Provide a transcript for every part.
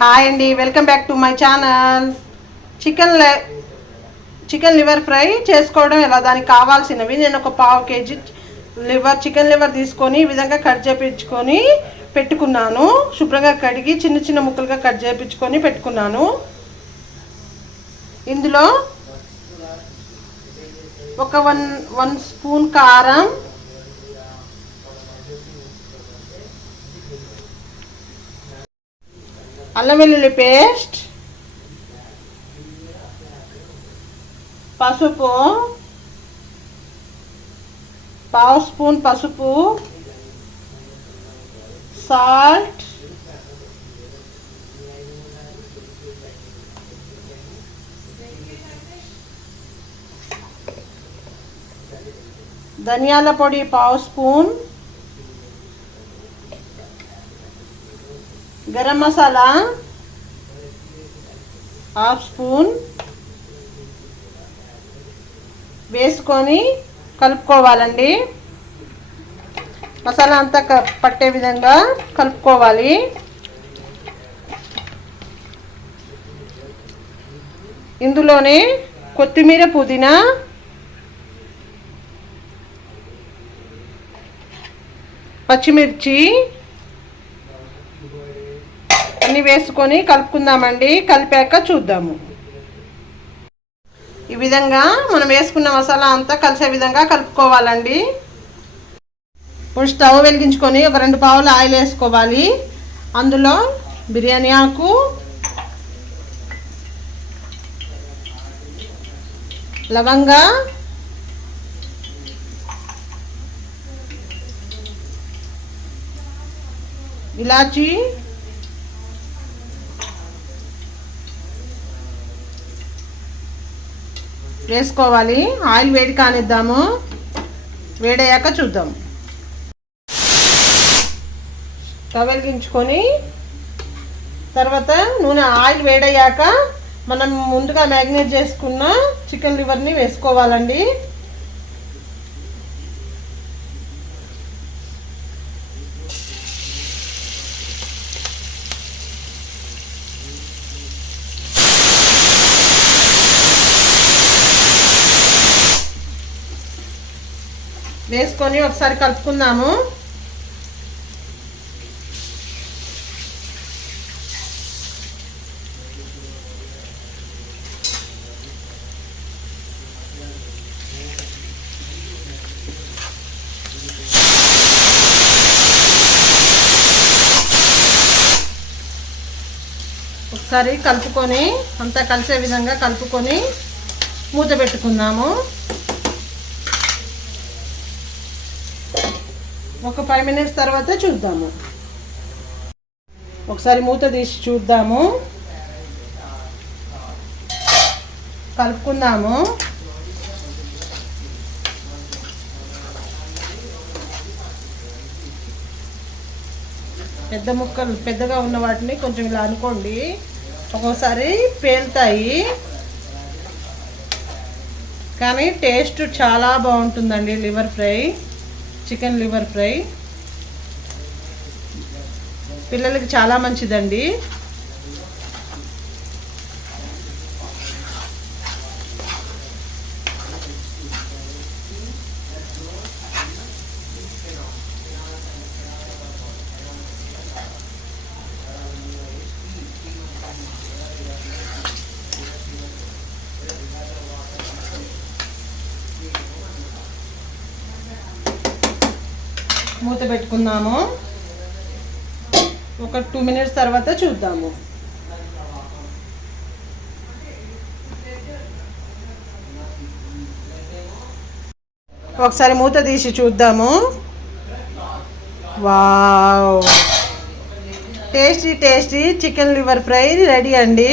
Hi అండి, welcome back to my channel. Chicken chicken liver fry చేసుకోవడం ఎలా, దానికి కావాల్సినవి నేను ఒక పావు కేజీ చికెన్ లివర్ తీసుకొని ఈ విధంగా కట్ చేయించుకొని పెట్టుకున్నాను. శుభ్రంగా కడిగి చిన్న చిన్న ముక్కలుగా కట్ చేయించుకొని పెట్టుకున్నాను. ఇందులో ఒక వన్ స్పూన్ కారం, అల్లం వెల్లుల్లి పేస్ట్, పసుపు, పావు స్పూన్ పసుపు, సాల్ట్, ధనియాల పొడి పావు spoon, garam masala half spoon వేసుకొని కలుపుకోవాలండి. మసాలా అంతా పట్టే విధంగా కలుపుకోవాలి. ఇందులోనే కొత్తిమీర, పుదీనా, పచ్చిమిర్చి అన్నీ వేసుకొని కలుపుకుందామండి. కలిపాక చూద్దాము. ఈ విధంగా మనం వేసుకున్న మసాలా అంతా కలిసే విధంగా కలుపుకోవాలండి. ఇప్పుడు స్టవ్ వెలిగించుకొని ఒక 2 పావులు ఆయిల్ వేసుకోవాలి. అందులో బిర్యానీ ఆకు, లవంగా, ఇలాచి, వేసుకోవాలి. ఆయిల్ వేడి కానిద్దాము. వేడయ్యాక చూద్దాం. స్టవ్ వెలిగించుకొని తర్వాత ఆయిల్ వేడయ్యాక మనం ముందుగా మ్యారినేట్ చేసుకున్న చికెన్ లివర్ని వేసుకోవాలండి. వేసుకొని ఒకసారి కలుపుకుందాము. ఒకసారి కలుపుకొని అంతా కలిసే విధంగా కలుపుకొని మూత పెట్టుకుందాము. ఒక 5 మినిట్స్ తర్వాత చూద్దాము. ఒకసారి మూత తీసి చూద్దాము. కలుపుకుందాము. పెద్ద ముక్కలు పెద్దగా ఉన్న వాటిని కొంచెం ఇలా అనుకోండి, ఒక్కోసారి పేలుతాయి. కానీ టేస్ట్ చాలా బాగుంటుందండి. Liver fry, chicken liver fry పిల్లలకి చాలా మంచిదండి. మూత పెట్టుకుందాము. ఒక 2 మినిట్స్ తర్వాత చూద్దాము. ఒకసారి మూత తీసి చూద్దాము. Wow, tasty tasty chicken liver fry ready అండి.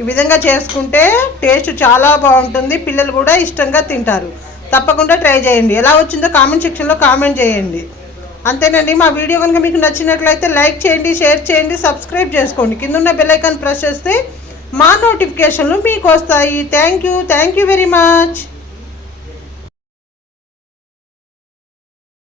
ఈ విధంగా చేసుకుంటే టేస్ట్ చాలా బాగుంటుంది. పిల్లలు కూడా ఇష్టంగా తింటారు. తప్పకుండా ట్రై చేయండి. ఎలా వచ్చిందో కామెంట్ సెక్షన్లో కామెంట్ చేయండి. అంతేనండి. మా వీడియో కనుక మీకు నచ్చినట్లయితే లైక్ చేయండి, షేర్ చేయండి, సబ్స్క్రైబ్ చేసుకోండి. కింద ఉన్న బెల్ ఐకాన్ ప్రెస్ చేస్తే మా నోటిఫికేషన్లు మీకు వస్తాయి. Thank you very much.